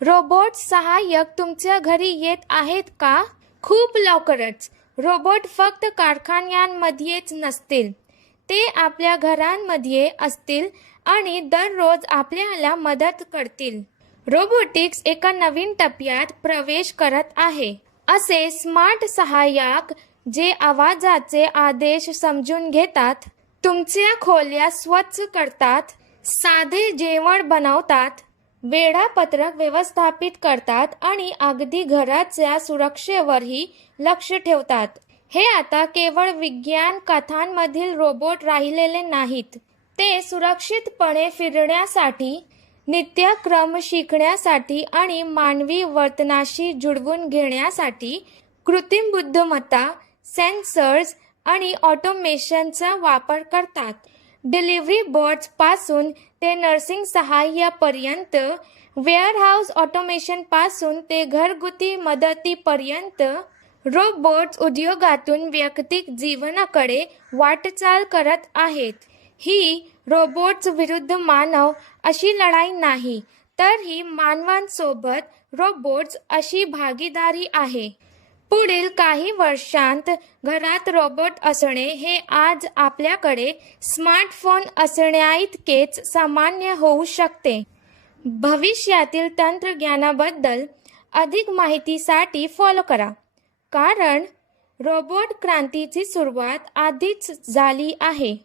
Robot सहाय्यक तुमच्या घरी येत आहेत का? खूप लवकरच. रोबोट फक्त कारखान्यांमध्येच नसतील, ते आपल्या घरांमध्ये असतील आणि दररोज आपल्याला मदत करतील. रोबोटिक्स एका नवीन टप्प्यात प्रवेश करत आहे. असे स्मार्ट सहाय्यक जे आवाजाचे आदेश समजून घेतात, तुमच्या खोल्या स्वच्छ करतात, साधे जेवण बनवतात, वेळापत्रक व्यवस्थापित करतात आणि अगदी घराच्या सुरक्षेवरही लक्ष ठेवतात. हे आता केवळ विज्ञान कथांमधील रोबोट राहिलेले नाहीत. ते सुरक्षितपणे फिरण्यासाठी, नित्यक्रम शिकण्यासाठी आणि मानवी वर्तनाशी जुळवून घेण्यासाठी कृत्रिम बुद्धिमत्ता, सेन्सर्स आणि ऑटोमेशनचा वापर करतात. डिलिव्हरी बॉट्सपासून ते नर्सिंग सहाय्यापर्यंत, वेअरहाऊस ऑटोमेशनपासून ते घरगुती मदतीपर्यंत, रोबोट्स उद्योगातून वैयक्तिक जीवनाकडे वाटचाल करत आहेत. ही रोबोट्स विरुद्ध मानव अशी लढाई नाही, तर ही मानवांसोबत रोबोट्स अशी भागीदारी आहे. पुढील काही वर्षांत घरात रोबोट असणे हे आज आपल्याकडे स्मार्टफोन असण्याइतकेच सामान्य होऊ शकते. भविष्यातील तंत्रज्ञानाबद्दल अधिक माहितीसाठी फॉलो करा, कारण रोबोट क्रांतीची सुरुवात आधीच झाली आहे.